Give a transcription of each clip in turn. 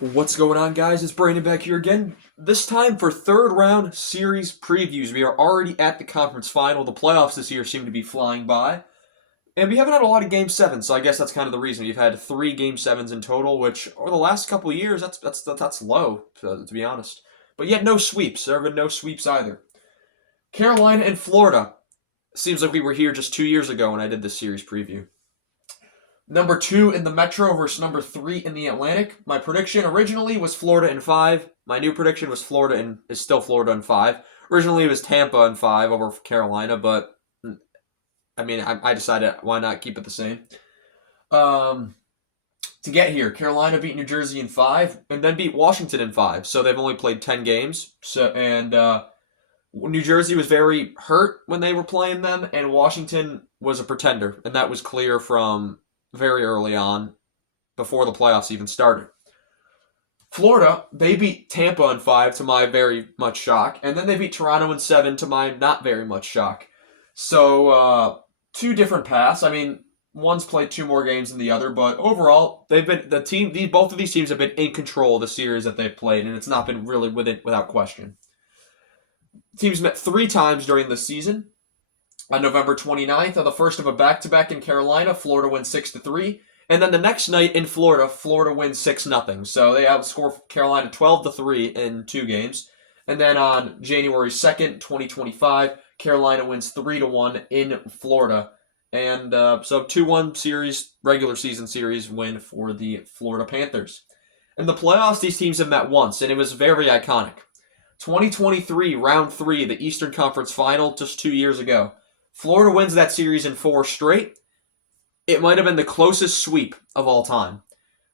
What's going on, guys? It's Brandon back here again. This time for third round series previews. We are already at the conference final. The playoffs this year seem to be flying by. And we haven't had a lot of game sevens, so I guess that's kind of the reason. We've had 3 game sevens in total, which over the last couple of years, that's low, to be honest. But yet no sweeps. There have been no sweeps either. Carolina and Florida. Seems like we were here just 2 years ago when I did this series preview. Number 2 in the Metro versus number 3 in the Atlantic. My prediction originally was Florida in 5. My new prediction was is still Florida in 5. Originally it was Tampa in 5 over Carolina, but I decided why not keep it the same. To get here, Carolina beat New Jersey in 5 and then beat Washington in 5. So they've only played 10 games. New Jersey was very hurt when they were playing them, and Washington was a pretender, and that was clear from very early on, before the playoffs even started. Florida, they beat Tampa in 5 to my very much shock, and then they beat Toronto in 7 to my not very much shock. So, 2 different paths. One's played 2 more games than the other, but overall, both of these teams have been in control of the series that they've played, and it's not been really without question. Teams met 3 times during the season. On November 29th, on the first of a back-to-back in Carolina, Florida wins 6-3. And then the next night in Florida, Florida wins 6-0. So they outscore Carolina 12-3 in 2 games. And then on January 2nd, 2025, Carolina wins 3-1 in Florida. And so 2-1 series, regular season series win for the Florida Panthers. In the playoffs, these teams have met once, and it was very iconic. 2023, round 3, the Eastern Conference Final, just 2 years ago. Florida wins that series in 4 straight. It might have been the closest sweep of all time.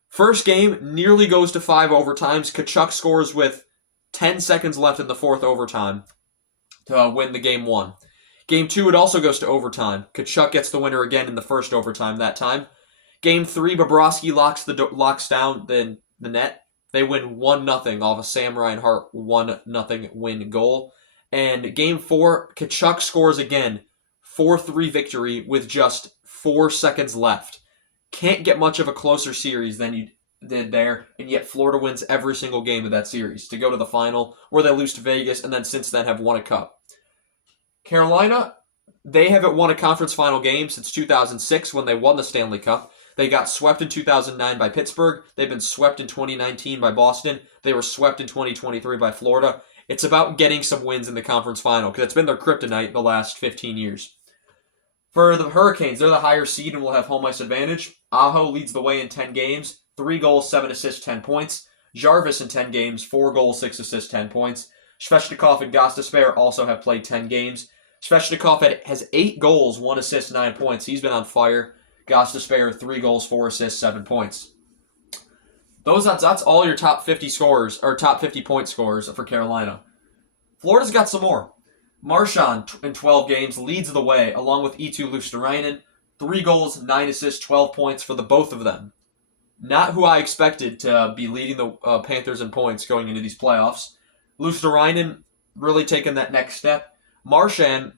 First game nearly goes to 5 overtimes. Tkachuk scores with 10 seconds left in the 4th overtime to win the game 1. Game 2, it also goes to overtime. Tkachuk gets the winner again in the 1st overtime that time. Game 3, Bobrovsky locks down the net. They win 1-0 off a Sam Reinhart 1-0 win goal. And Game 4, Tkachuk scores again. 4-3 victory with just 4 seconds left. Can't get much of a closer series than you did there, and yet Florida wins every single game of that series to go to the final, where they lose to Vegas, and then since then have won a cup. Carolina, they haven't won a conference final game since 2006 when they won the Stanley Cup. They got swept in 2009 by Pittsburgh. They've been swept in 2019 by Boston. They were swept in 2023 by Florida. It's about getting some wins in the conference final, because it's been their kryptonite the last 15 years. For the Hurricanes, they're the higher seed and will have home ice advantage. Aho leads the way in 10 games, 3 goals, 7 assists, 10 points. Jarvis in 10 games, 4 goals, 6 assists, 10 points. Svechnikov and Gostisbehere also have played 10 games. Svechnikov has 8 goals, 1 assist, 9 points. He's been on fire. Gostisbehere, 3 goals, 4 assists, 7 points. That's all your top 50 scorers, or top 50 point scorers for Carolina. Florida's got some more. Marchand, in 12 games, leads the way, along with Eetu Luostarinen. 3 goals, 9 assists, 12 points for the both of them. Not who I expected to be leading the Panthers in points going into these playoffs. Luostarinen really taking that next step. Marchand,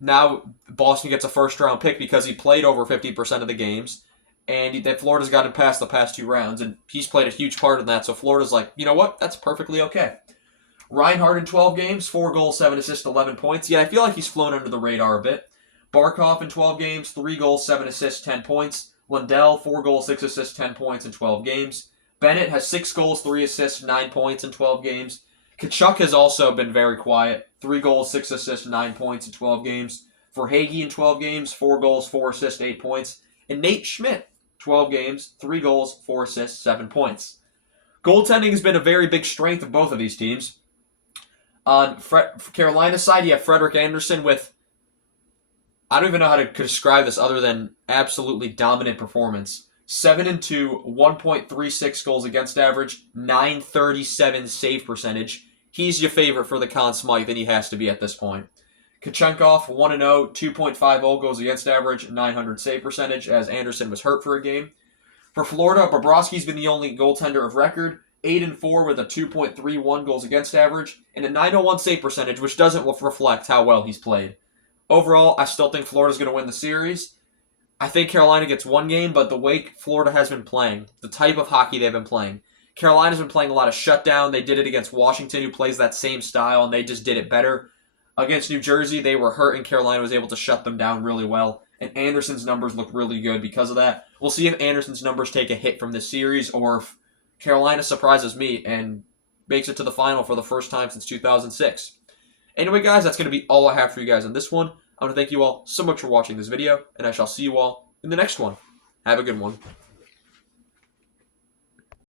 now Boston gets a first-round pick because he played over 50% of the games, and Florida's got him past the past 2 rounds, and he's played a huge part in that, so Florida's like, you know what, that's perfectly okay. Reinhart in 12 games, 4 goals, 7 assists, 11 points. Yeah, I feel like he's flown under the radar a bit. Barkov in 12 games, 3 goals, 7 assists, 10 points. Lundell, 4 goals, 6 assists, 10 points in 12 games. Bennett has 6 goals, 3 assists, 9 points in 12 games. Tkachuk has also been very quiet. 3 goals, 6 assists, 9 points in 12 games. Verhaeghe in 12 games, 4 goals, 4 assists, 8 points. And Nate Schmidt, 12 games, 3 goals, 4 assists, 7 points. Goaltending has been a very big strength of both of these teams. On Carolina's side, you have Frederik Andersen with, I don't even know how to describe this other than absolutely dominant performance. 7-2, 1.36 goals against average, 937 save percentage. He's your favorite for the Conn Smythe, and he has to be at this point. Kochenkov, 1-0, 2.50 goals against average, 900 save percentage, as Andersen was hurt for a game. For Florida, Bobrovsky's been the only goaltender of record. 8-4 with a 2.31 goals against average and a 901 save percentage, which doesn't reflect how well he's played. Overall, I still think Florida's going to win the series. I think Carolina gets 1 game, but the way Florida has been playing, the type of hockey they've been playing, Carolina's been playing a lot of shutdown. They did it against Washington, who plays that same style, and they just did it better. Against New Jersey, they were hurt, and Carolina was able to shut them down really well. And Anderson's numbers look really good because of that. We'll see if Anderson's numbers take a hit from this series, or if Carolina surprises me and makes it to the final for the first time since 2006. Anyway, guys, that's going to be all I have for you guys on this one. I want to thank you all so much for watching this video, and I shall see you all in the next one. Have a good one.